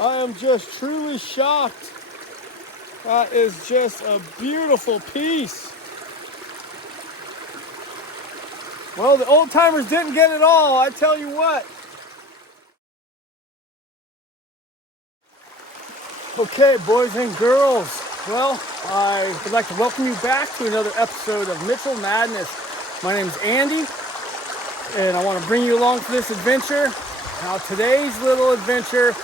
I am just truly shocked. That is just a beautiful piece. Well, the old timers didn't get it all, I tell you what. Okay, boys and girls. Well, I would like to welcome you back to another episode of Mitchell Madness. My name is Andy, and I want to bring you along for this adventure. Now, today's little adventure,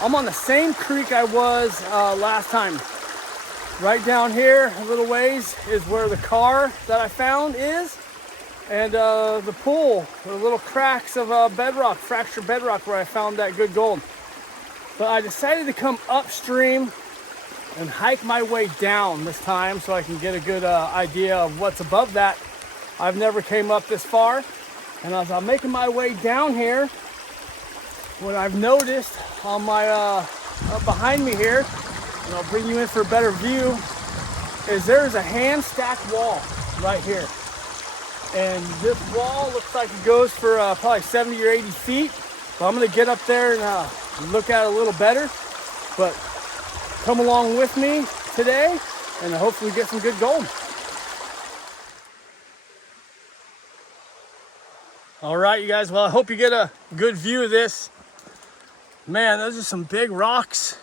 I'm on the same creek I was last time. Right down here, a little ways, is where the car that I found is. And the pool, the little cracks of bedrock, fractured bedrock where I found that good gold. But I decided to come upstream and hike my way down this time so I can get a good idea of what's above that. I've never came up this far. And as I'm making my way down here, what I've noticed on my, up behind me here, and I'll bring you in for a better view, is there's a hand stacked wall right here. And this wall looks like it goes for probably 70 or 80 feet. So I'm gonna get up there and look at it a little better. But come along with me today and hopefully get some good gold. All right, you guys, well, I hope you get a good view of this. Man, those are some big rocks.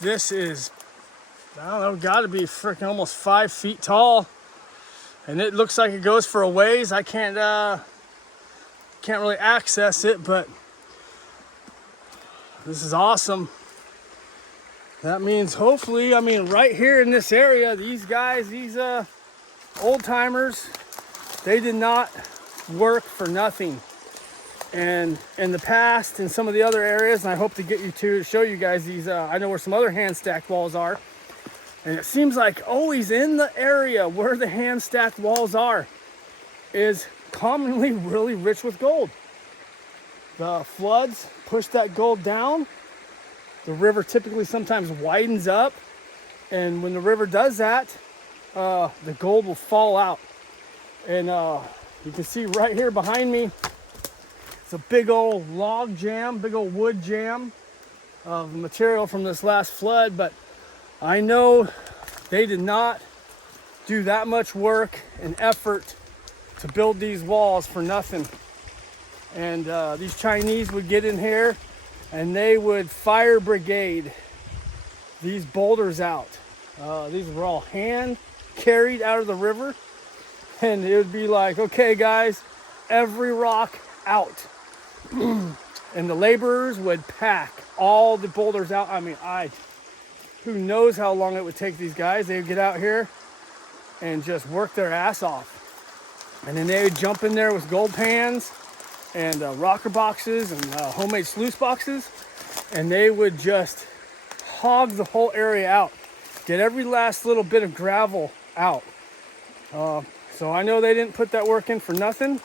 This is, I don't know, gotta be freaking almost 5 feet tall. And it looks like it goes for a ways. I can't really access it, but this is awesome. That means hopefully, I mean, right here in this area, these guys, these old timers, they did not work for nothing. And in the past, in some of the other areas, and I hope to get you to show you guys these, I know where some other hand stacked walls are. And it seems like always in the area where the hand stacked walls are is commonly really rich with gold. The floods push that gold down. The river typically sometimes widens up. And when the river does that, the gold will fall out. And you can see right here behind me, it's a big old log jam, big old wood jam of material from this last flood. But I know they did not do that much work and effort to build these walls for nothing. And these Chinese would get in here and they would fire brigade these boulders out. These were all hand carried out of the river. And it would be like, okay guys, every rock out. And the laborers would pack all the boulders out. I mean, who knows how long it would take these guys. They would get out here and just work their ass off. And then they would jump in there with gold pans and rocker boxes and homemade sluice boxes. And they would just hog the whole area out. Get every last little bit of gravel out. So I know they didn't put that work in for nothing.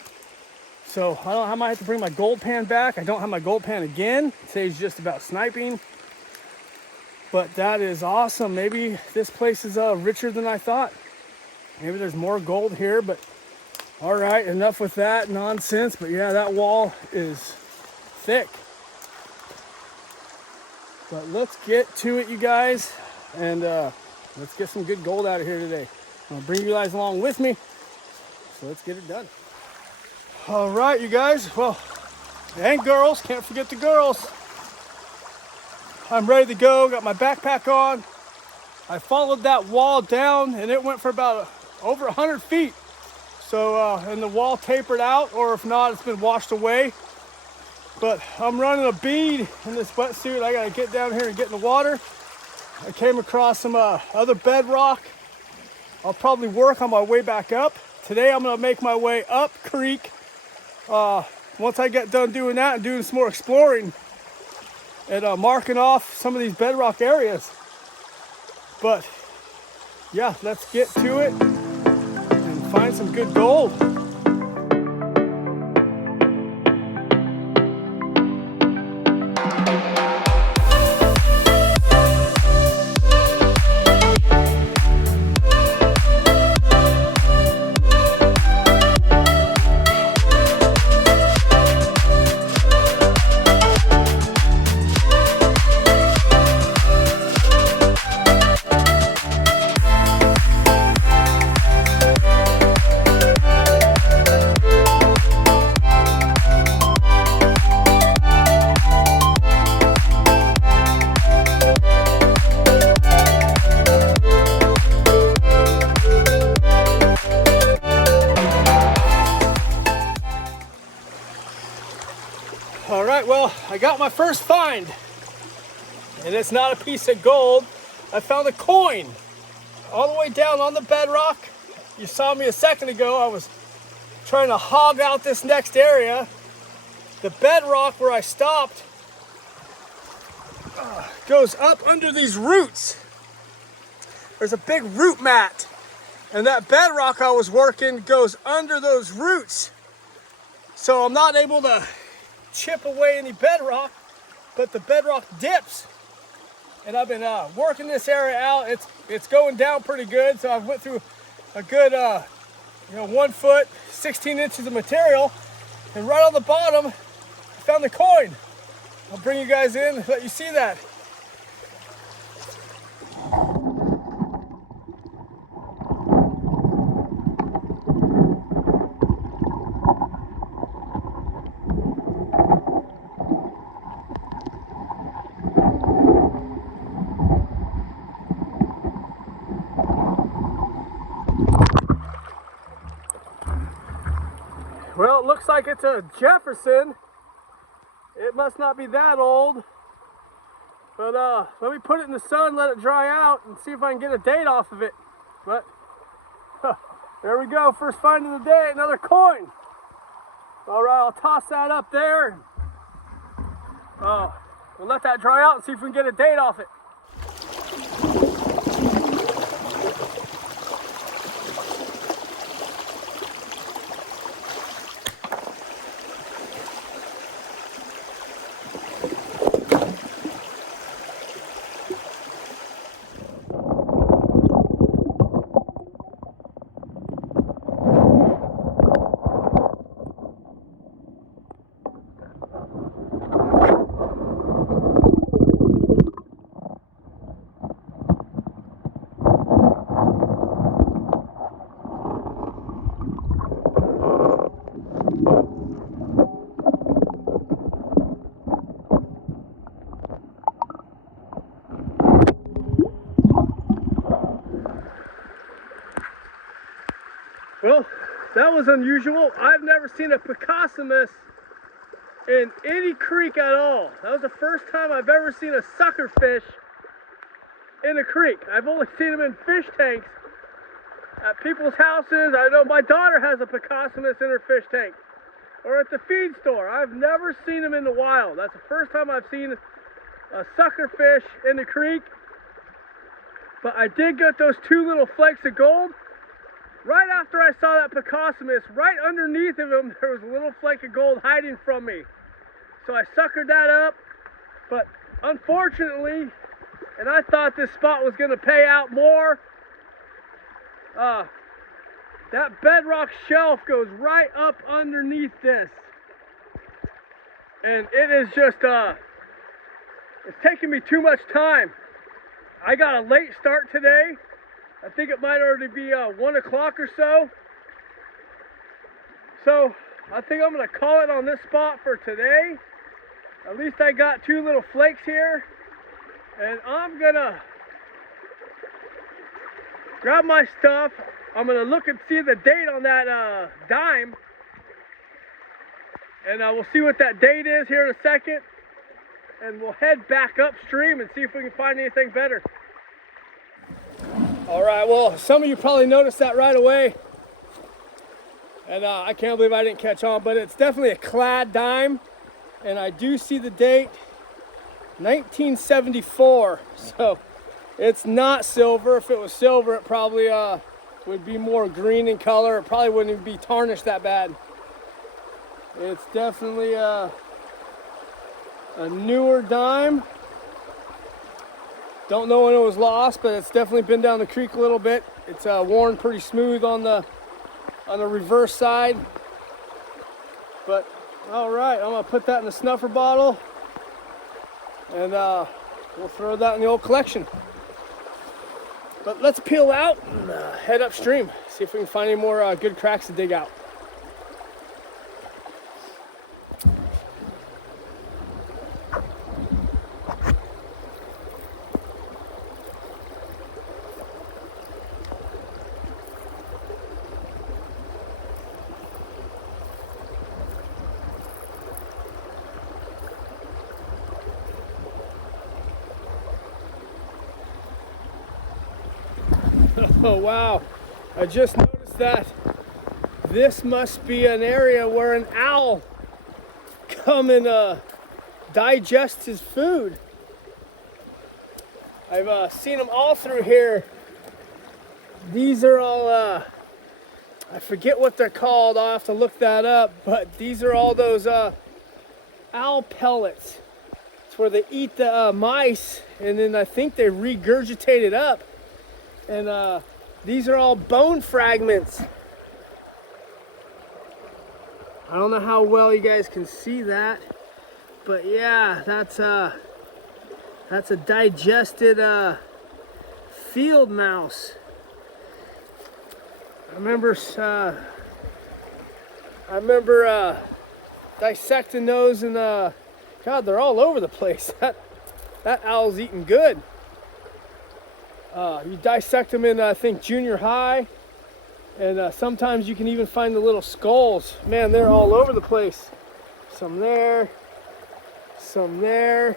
So I might have to bring my gold pan back. I don't have my gold pan again. Today's just about sniping. But that is awesome. Maybe this place is richer than I thought. Maybe there's more gold here, but all right, enough with that nonsense. But yeah, that wall is thick. But let's get to it, you guys, and let's get some good gold out of here today. I'll bring you guys along with me, so let's get it done. All right, you guys, well, and girls, can't forget the girls. I'm ready to go, got my backpack on. I followed that wall down and it went for about over 100 feet. So, and the wall tapered out, or if not, it's been washed away. But I'm running a bead in this wetsuit. I gotta get down here and get in the water. I came across some other bedrock. I'll probably work on my way back up. Today I'm gonna make my way up creek. Once I get done doing that and doing some more exploring and marking off some of these bedrock areas. But yeah, let's get to it and find some good gold. I got my first find, and it's not a piece of gold. I found a coin all the way down on the bedrock. You saw me a second ago. I was trying to hog out this next area. The bedrock where I stopped goes up under these roots. There's a big root mat, and that bedrock I was working goes under those roots. So I'm not able to chip away any bedrock, but the bedrock dips. And I've been working this area out. It's going down pretty good. So I've went through a good 1 foot, 16 inches of material, and right on the bottom, I found the coin. I'll bring you guys in and let you see that. Well, it looks like it's a Jefferson. It must not be that old. But let me put it in the sun, let it dry out, and see if I can get a date off of it. But there we go, first find of the day, another coin. All right, I'll toss that up there. We'll let that dry out and see if we can get a date off it. Well, that was unusual. I've never seen a Picossamus in any creek at all. That was the first time I've ever seen a sucker fish in a creek. I've only seen them in fish tanks at people's houses. I know my daughter has a Picossamus in her fish tank, or at the feed store. I've never seen them in the wild. That's the first time I've seen a sucker fish in the creek. But I did get those 2 little flakes of gold. Right after I saw that Picossamus, right underneath of him, there was a little flake of gold hiding from me. So I suckered that up, but unfortunately, and I thought this spot was going to pay out more, that bedrock shelf goes right up underneath this. And it is just, it's taking me too much time. I got a late start today. I think it might already be 1 o'clock or so. So I think I'm going to call it on this spot for today. At least I got 2 little flakes here. And I'm going to grab my stuff. I'm going to look and see the date on that dime. And we'll see what that date is here in a second. And we'll head back upstream and see if we can find anything better. All right, well, some of you probably noticed that right away. And I can't believe I didn't catch on, but it's definitely a clad dime. And I do see the date, 1974. So it's not silver. If it was silver, it probably would be more green in color. It probably wouldn't even be tarnished that bad. It's definitely a newer dime. Don't know when it was lost, but it's definitely been down the creek a little bit. It's worn pretty smooth on the reverse side. But all right, I'm gonna put that in the snuffer bottle, and we'll throw that in the old collection. But let's peel out and head upstream, see if we can find any more good cracks to dig out. Oh wow, I just noticed that this must be an area where an owl come and digest his food. I've seen them all through here. These are all, I forget what they're called, I'll have to look that up, but these are all those owl pellets. It's where they eat the mice, and then I think they regurgitate it up. And these are all bone fragments. I don't know how well you guys can see that, but yeah, that's a digested field mouse. I remember dissecting those, and God, they're all over the place. That owl's eating good. You dissect them in, I think, junior high, and sometimes you can even find the little skulls. Man, they're all over the place. Some there, some there.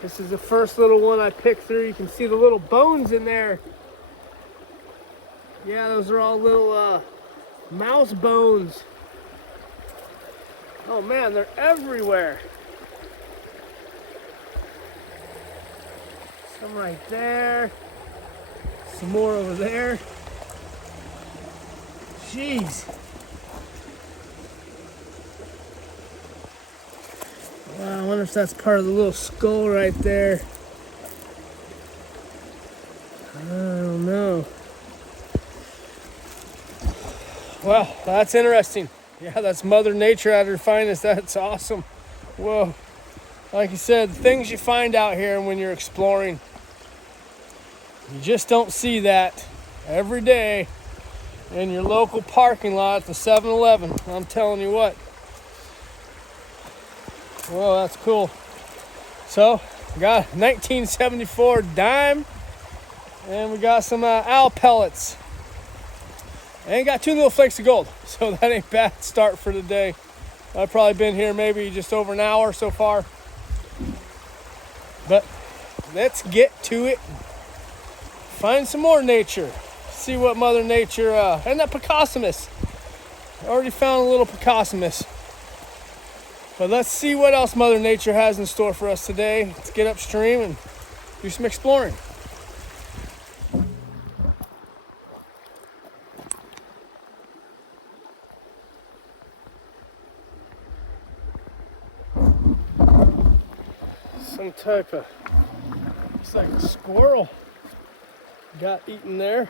This is the first little one I picked through. You can see the little bones in there. Yeah, those are all little mouse bones. Oh man, they're everywhere. Some right there. Some more over there. Jeez. Wow, I wonder if that's part of the little skull right there. I don't know. Well, that's interesting. Yeah, that's Mother Nature at her finest. That's awesome. Whoa. Like you said, the things you find out here when you're exploring, you just don't see that every day in your local parking lot at the 7-Eleven. I'm telling you what. Whoa, that's cool. So, we got a 1974 dime, and we got some owl pellets. I ain't got 2 little flakes of gold, so that ain't bad start for the day. I've probably been here maybe just over an hour so far. But let's get to it. Find some more nature. See what Mother Nature, and that Picossamus. I already found a little Picossamus. But let's see what else Mother Nature has in store for us today. Let's get upstream and do some exploring. Some type of, looks like a squirrel got eaten there.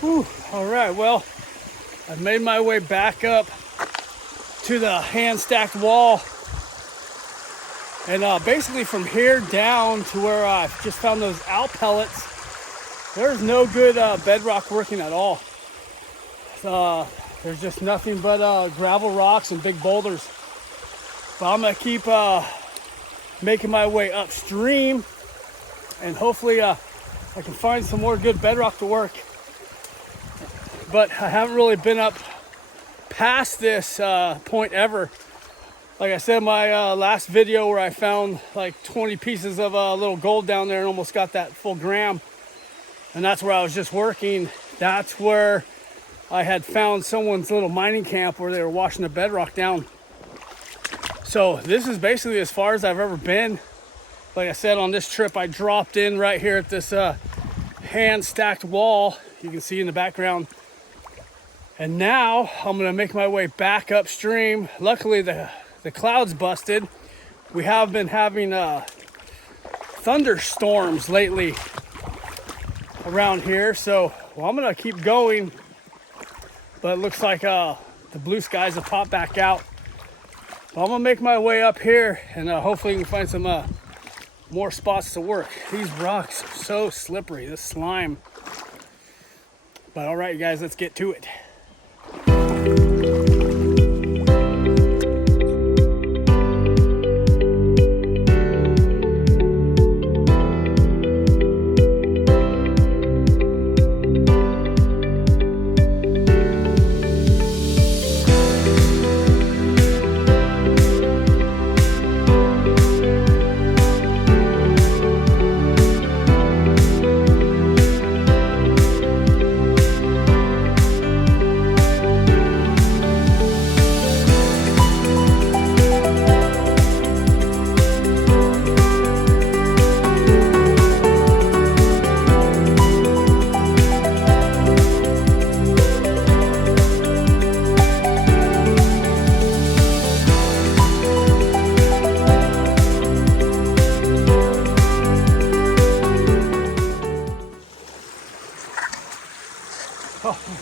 Whew, all right, well, I've made my way back up to the hand-stacked wall. And basically from here down to where I just found those owl pellets, there's no good bedrock working at all. There's just nothing but gravel rocks and big boulders. But I'm gonna keep making my way upstream, and hopefully I can find some more good bedrock to work. But I haven't really been up past this point ever. Like I said, my last video where I found like 20 pieces of little gold down there and almost got that full gram, and that's where I was just working. That's where I had found someone's little mining camp where they were washing the bedrock down. So this is basically as far as I've ever been. Like I said, on this trip I dropped in right here at this hand stacked wall you can see in the background. And now I'm gonna make my way back upstream. Luckily the clouds busted. We have been having thunderstorms lately around here, so well, I'm gonna keep going, but it looks like the blue skies have popped back out. But I'm gonna make my way up here, and hopefully we can find some more spots to work. These rocks are so slippery, this slime. But all right, guys, let's get to it.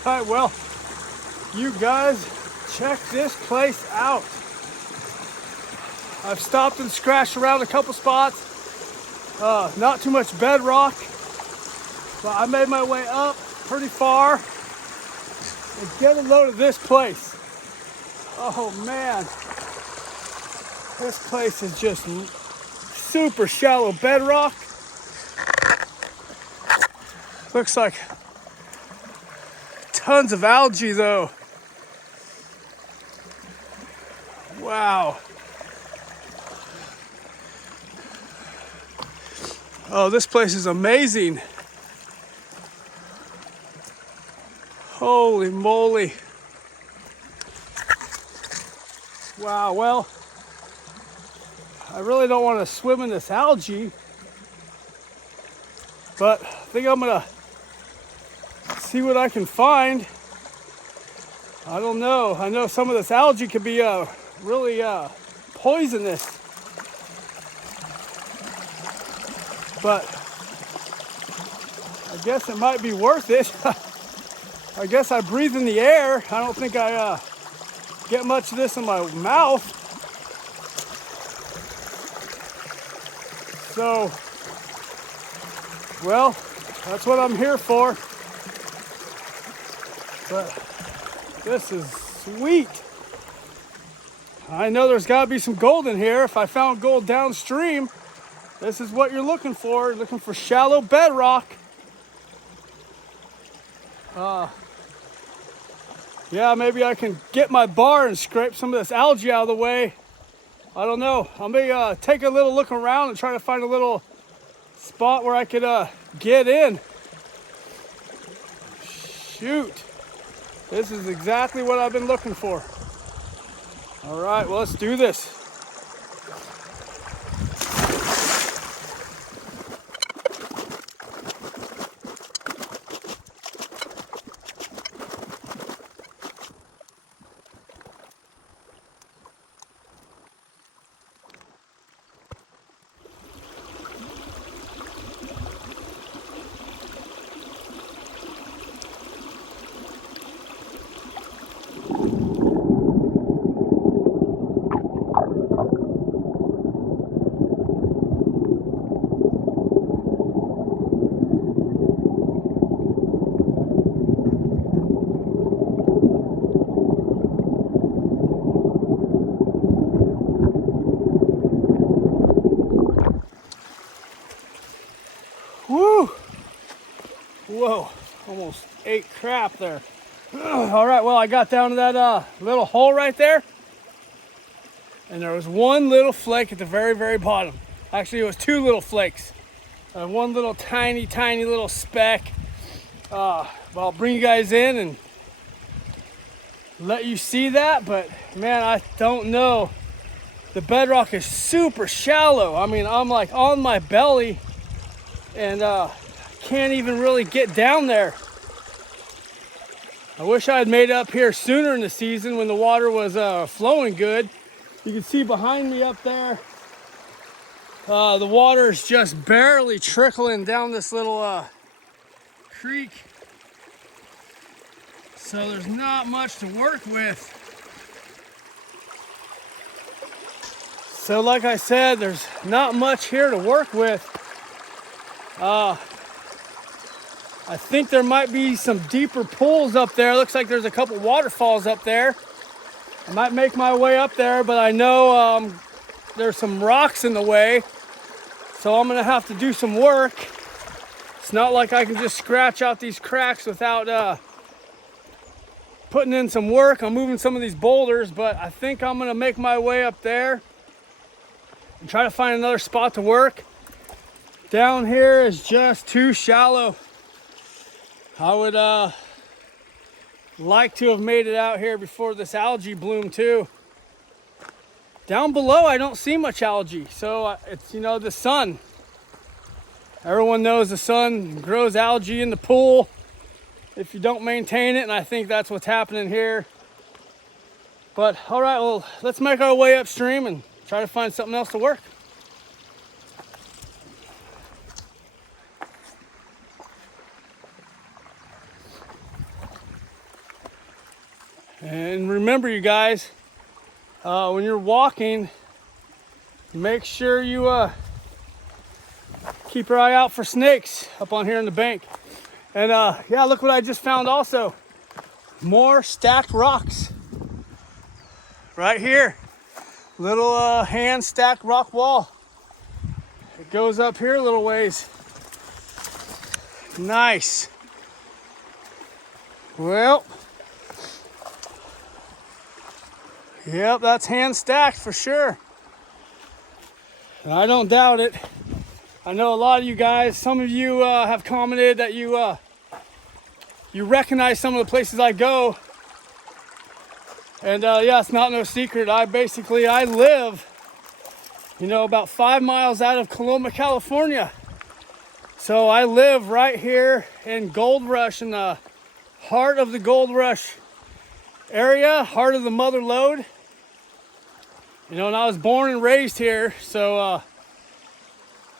All right, well, you guys, check this place out. I've stopped and scratched around a couple spots. Not too much bedrock, but I made my way up pretty far and get a load of this place. Oh man, this place is just super shallow bedrock. Looks like tons of algae though. Wow. Oh, this place is amazing. Holy moly. Wow, well, I really don't want to swim in this algae, but I think I'm gonna see what I can find. I don't know. I know some of this algae could be really poisonous, but I guess it might be worth it. I guess I breathe in the air. I don't think I get much of this in my mouth. So, well, that's what I'm here for. But this is sweet. I know there's got to be some gold in here. If I found gold downstream, this is what you're looking for. You're looking for shallow bedrock. Yeah, maybe I can get my bar and scrape some of this algae out of the way. I don't know. I may take a little look around and try to find a little spot where I could get in. Shoot. This is exactly what I've been looking for. All right, well, let's do this. Woo! Whoa, almost ate crap there. All right, well, I got down to that little hole right there, and there was one little flake at the very, very bottom. Actually, it was two little flakes. One little tiny, tiny little speck. Well, I'll bring you guys in and let you see that, but man, I don't know. The bedrock is super shallow. I mean, I'm like on my belly and can't even really get down there. I wish I had made it up here sooner in the season when the water was flowing good. You can see behind me up there, the water is just barely trickling down this little creek. So there's not much to work with. So like I said, there's not much here to work with. I think there might be some deeper pools up there. Looks like there's a couple waterfalls up there. I might make my way up there, but I know there's some rocks in the way. So I'm gonna have to do some work. It's not like I can just scratch out these cracks without putting in some work. I'm moving some of these boulders, but I think I'm gonna make my way up there and try to find another spot to work. Down here is just too shallow. I would like to have made it out here before this algae bloom too. Down below I don't see much algae, so it's, you know, the sun. Everyone knows the sun grows algae in the pool if you don't maintain it, and I think that's what's happening here. But all right, well, let's make our way upstream and try to find something else to work. And remember, you guys, when you're walking, make sure you keep your eye out for snakes up on here in the bank. And yeah, look what I just found also. More stacked rocks. Right here. Little hand stacked rock wall. It goes up here a little ways. Nice. Well, yep, that's hand stacked for sure. And I don't doubt it. I know a lot of you guys, some of you have commented that you recognize some of the places I go. And yeah, it's not no secret. I live, you know, about 5 miles out of Coloma, California. So I live right here in Gold Rush, in the heart of the Gold Rush area, heart of the Mother Lode. You know, and I was born and raised here, so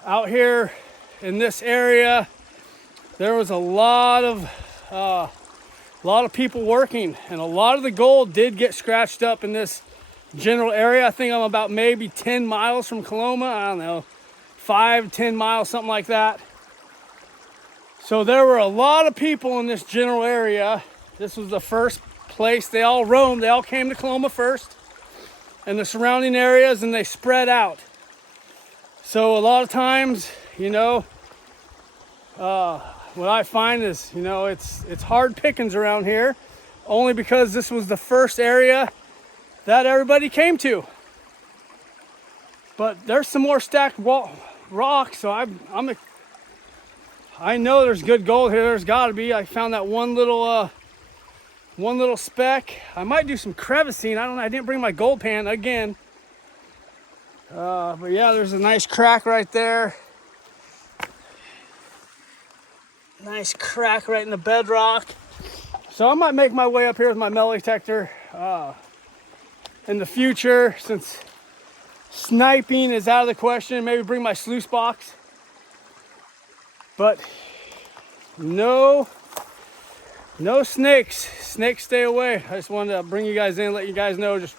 out here in this area, there was a lot of people working, and a lot of the gold did get scratched up in this general area. I think I'm about maybe 10 miles from Coloma. I don't know, 5, 10 miles, something like that. So there were a lot of people in this general area. This was the first place they all roamed. They all came to Coloma first and the surrounding areas, and they spread out. So a lot of times, you know, what I find is, you know, it's hard pickings around here, only because this was the first area that everybody came to. But there's some more stacked rocks, so I know there's good gold here. There's got to be. I found that one little speck. I might do some crevicing. I don't know. I didn't bring my gold pan again. But yeah, there's a nice crack right there. Nice crack right in the bedrock. So I might make my way up here with my metal detector in the future, since sniping is out of the question. Maybe bring my sluice box. But no snakes. Snakes stay away. I just wanted to bring you guys in, let you guys know, just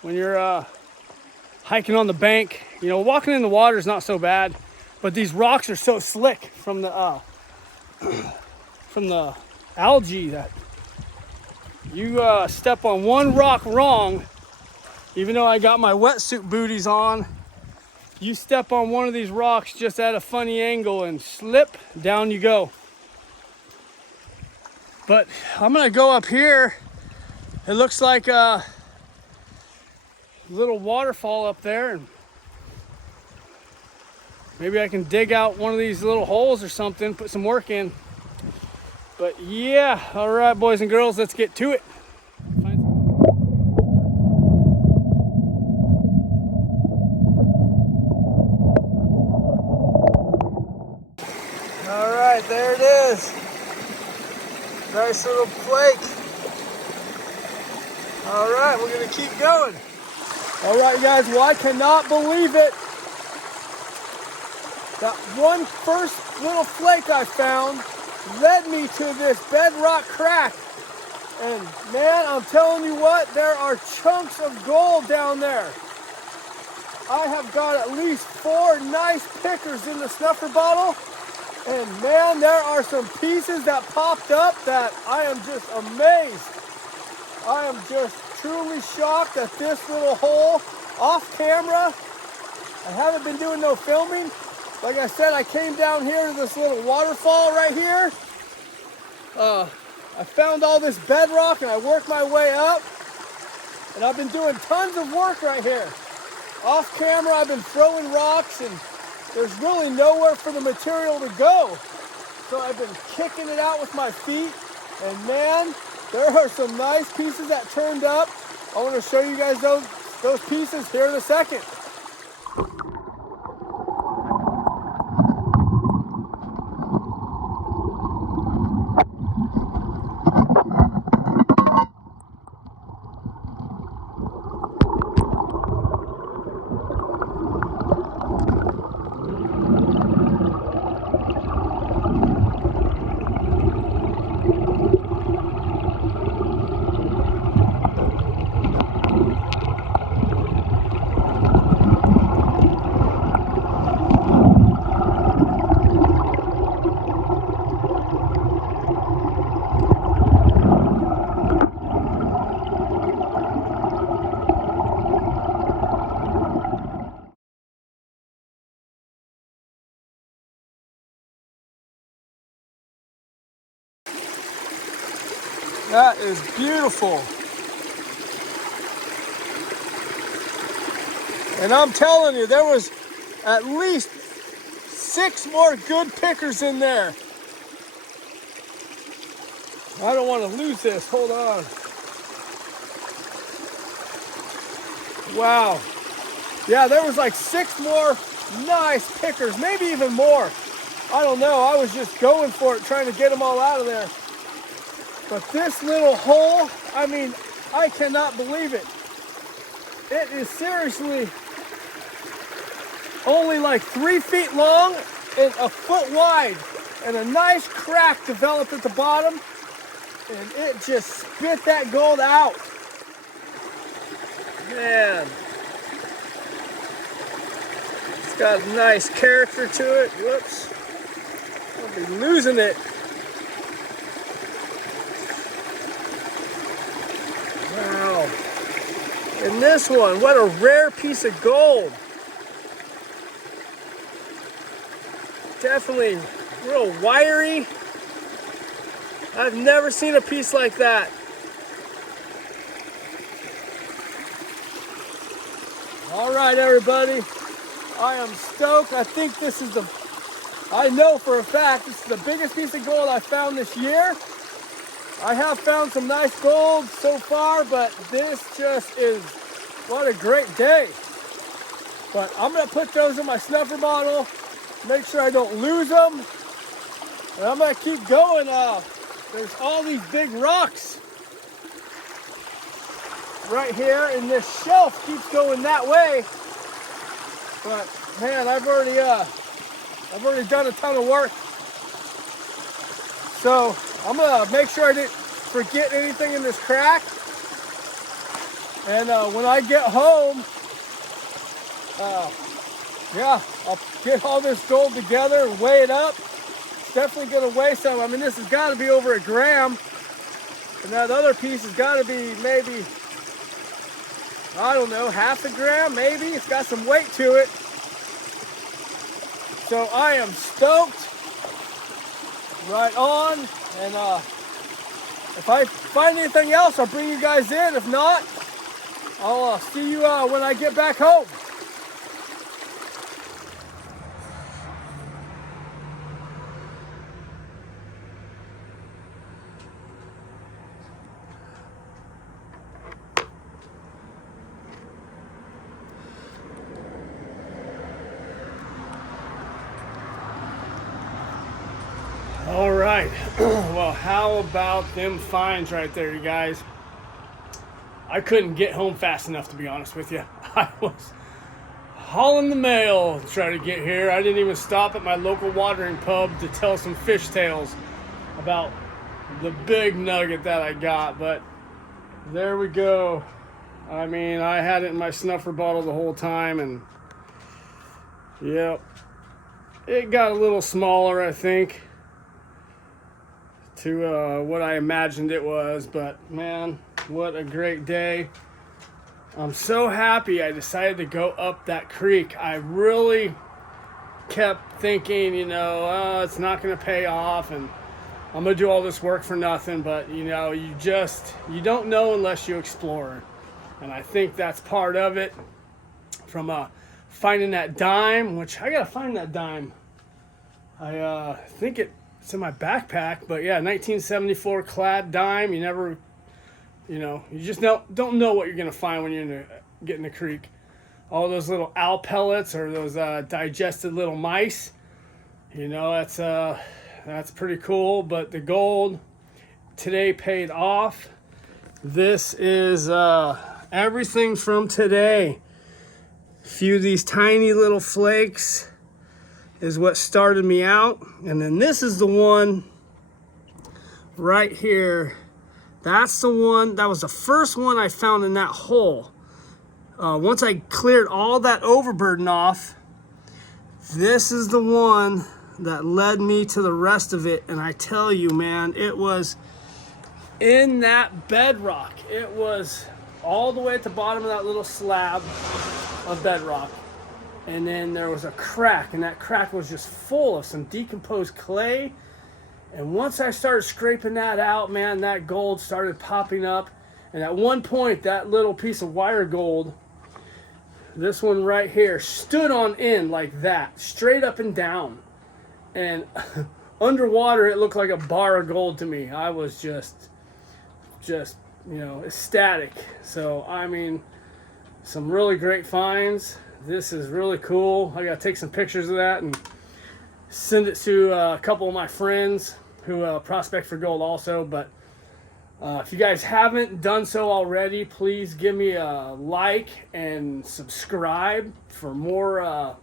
when you're hiking on the bank, you know, walking in the water is not so bad, but these rocks are so slick from the algae that you step on one rock wrong. Even though I got my wetsuit booties on, you step on one of these rocks just at a funny angle and slip, down you go. But I'm gonna go up here. It looks like a little waterfall up there, and maybe I can dig out one of these little holes or something, put some work in. But yeah, all right, boys and girls, let's get to it. All right, there it is. Nice little flake. All right, we're gonna keep going. All right, guys, well, I cannot believe it. That one first little flake I found led me to this bedrock crack. And man, I'm telling you what, there are chunks of gold down there. I have got at least 4 nice pickers in the snuffer bottle. And man, there are some pieces that popped up that I am just amazed. I am just truly shocked at this little hole off camera. I haven't been doing no filming. Like I said, I came down here to this little waterfall right here. I found all this bedrock and I worked my way up. And I've been doing tons of work right here. Off camera, I've been throwing rocks and there's really nowhere for the material to go. So I've been kicking it out with my feet. And man, there are some nice pieces that turned up. I want to show you guys those pieces here in a second. That is beautiful. And I'm telling you, there was at least 6 more good pickers in there. I don't want to lose this. Hold on. Wow. Yeah, there was like 6 more nice pickers, maybe even more. I don't know. I was just going for it, trying to get them all out of there. But this little hole, I mean, I cannot believe it. It is seriously only like 3 feet long and a foot wide. And a nice crack developed at the bottom. And it just spit that gold out. Man. It's got a nice character to it. Whoops. I'll be losing it. Wow. And this one, what a rare piece of gold. Definitely real wiry. I've never seen a piece like that. All right, everybody. I am stoked. I think this is I know for a fact this is the biggest piece of gold I found this year. I have found some nice gold so far, but this just is, what a great day. But I'm gonna put those in my snuffer bottle, make sure I don't lose them. And I'm gonna keep going. There's all these big rocks right here, and this shelf keeps going that way. But man, I've already done a ton of work. So I'm gonna make sure I didn't forget anything in this crack. And when I get home, yeah, I'll get all this gold together and weigh it up. It's definitely gonna weigh some. I mean, this has got to be over 1 gram, and that other piece has got to be maybe, I don't know, 1/2 gram maybe. It's got some weight to it. So I am stoked. Right on. And if I find anything else, I'll bring you guys in. If not, I'll see you when I get back home. All right, well, how about them finds right there, you guys? I couldn't get home fast enough, to be honest with you. I was hauling the mail to try to get here. I didn't even stop at my local watering pub to tell some fish tales about the big nugget that I got, but there we go. I mean, I had it in my snuffer bottle the whole time, and Yep. It got a little smaller, I think, to what I imagined it was. But man, what a great day. I'm so happy I decided to go up that creek. I really kept thinking, it's not going to pay off and I'm going to do all this work for nothing. But, you don't know unless you explore. And I think that's part of it. From finding that dime, which I got to find that dime. I think it's in my backpack. But yeah, 1974 clad dime. You just don't know what you're going to find when you're get in the creek. All those little owl pellets or those digested little mice. That's pretty cool. But the gold today paid off. This is everything from today. A few of these tiny little flakes is what started me out. And then this is the one right here. That's the one, that was the first one I found in that hole. Once I cleared all that overburden off, this is the one that led me to the rest of it. And I tell you, man, it was in that bedrock. It was all the way at the bottom of that little slab of bedrock. And then there was a crack, and that crack was just full of some decomposed clay. And once I started scraping that out, man, that gold started popping up. And at one point, that little piece of wire gold, this one right here, stood on end like that, straight up and down. And underwater, it looked like a bar of gold to me. I was just ecstatic. So, I mean, some really great finds. This is really cool. I got to take some pictures of that and send it to a couple of my friends who prospect for gold also. But if you guys haven't done so already, please give me a like and subscribe for more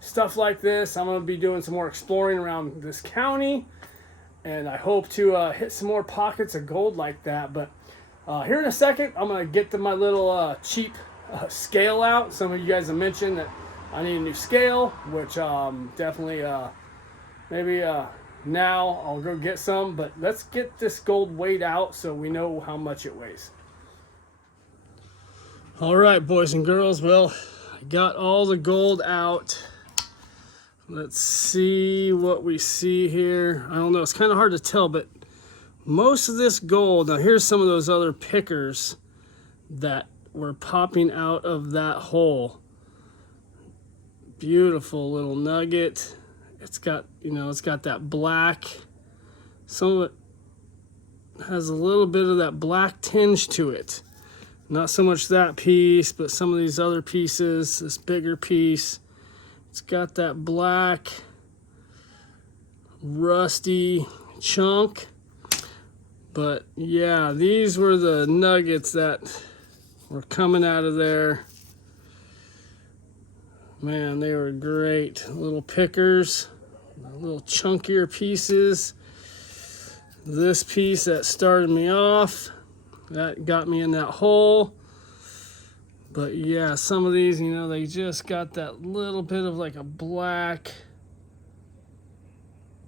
stuff like this. I'm going to be doing some more exploring around this county, and I hope to hit some more pockets of gold like that. But here in a second, I'm going to get to my little cheap scale out. Some of you guys have mentioned that I need a new scale, which definitely maybe now I'll go get some. But let's get this gold weighed out so we know how much it weighs. All right, boys and girls. Well, I got all the gold out. Let's see what we see here. I don't know. It's kind of hard to tell, but most of this gold, now here's some of those other pickers that were popping out of that hole. Beautiful little nugget. It's got, it's got that black. Some of it has a little bit of that black tinge to it. Not so much that piece, but some of these other pieces, this bigger piece. It's got that black, rusty chunk. But yeah, these were the nuggets that were coming out of there. Man, they were great. Little pickers, little chunkier pieces. This piece that started me off, that got me in that hole. But yeah, some of these, they just got that little bit of like a black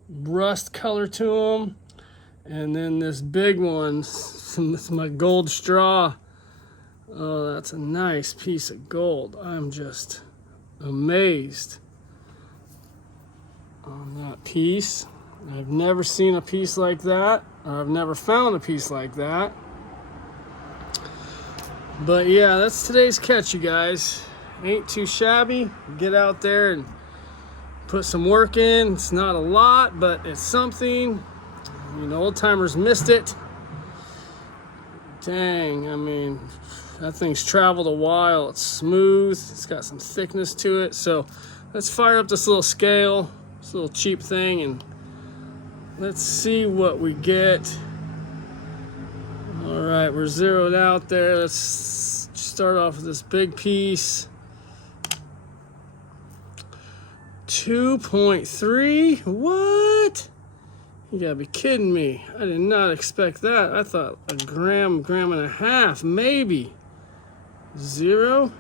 rust color to them. And then this big one, this my gold straw. Oh, that's a nice piece of gold. I'm just amazed on that piece. I've never seen a piece like that, or I've never found a piece like that. But yeah, that's today's catch, you guys. Ain't too shabby. Get out there and put some work in. It's not a lot, but it's something. Old timers missed it. Dang, I mean, that thing's traveled a while. It's smooth. It's got some thickness to it. So let's fire up this little scale, this little cheap thing, and let's see what we get. All right, we're zeroed out there. Let's start off with this big piece. 2.3. What? You gotta be kidding me. I did not expect that. I thought a gram and a half, maybe. 0.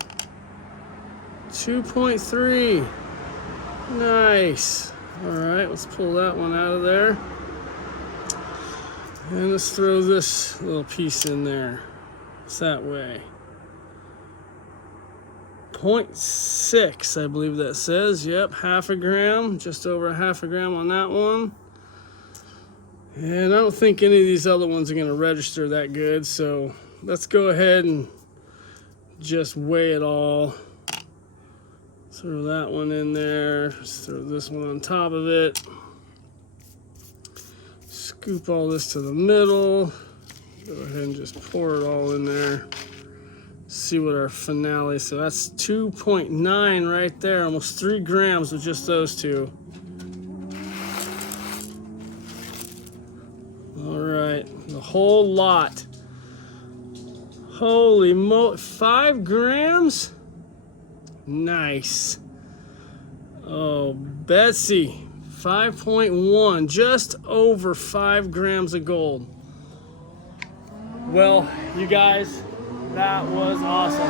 2.3. Nice. All right, let's pull that one out of there. And let's throw this little piece in there. It's that way. 0.6, I believe that says. Yep, half a gram, just over half a gram on that one. And I don't think any of these other ones are going to register that good, so let's go ahead and just weigh it all. Throw that one in there. Just throw this one on top of it. Scoop all this to the middle. Go ahead and just pour it all in there. See what our finale. So that's 2.9 right there. Almost 3 grams with just those two. All right, the whole lot. Holy mo! 5 grams. Nice. Oh, Betsy, 5.1, just over 5 grams of gold. Well, you guys, that was awesome.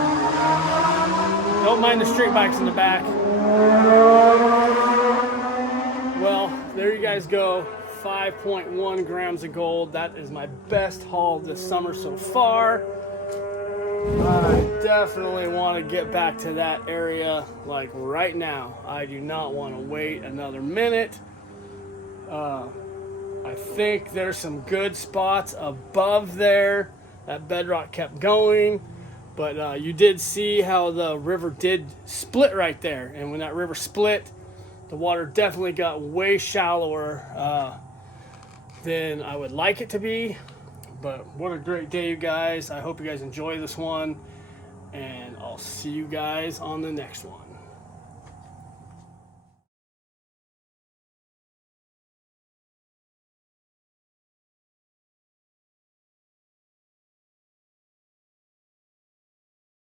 Don't mind the street bikes in the back. Well, there you guys go. 5.1 grams of gold. That is my best haul this summer so far. I definitely want to get back to that area like right now. I do not want to wait another minute. I think there's some good spots above there. That bedrock kept going, but you did see how the river did split right there. And when that river split, the water definitely got way shallower than I would like it to be. But what a great day, you guys. I hope you guys enjoy this one, and I'll see you guys on the next one.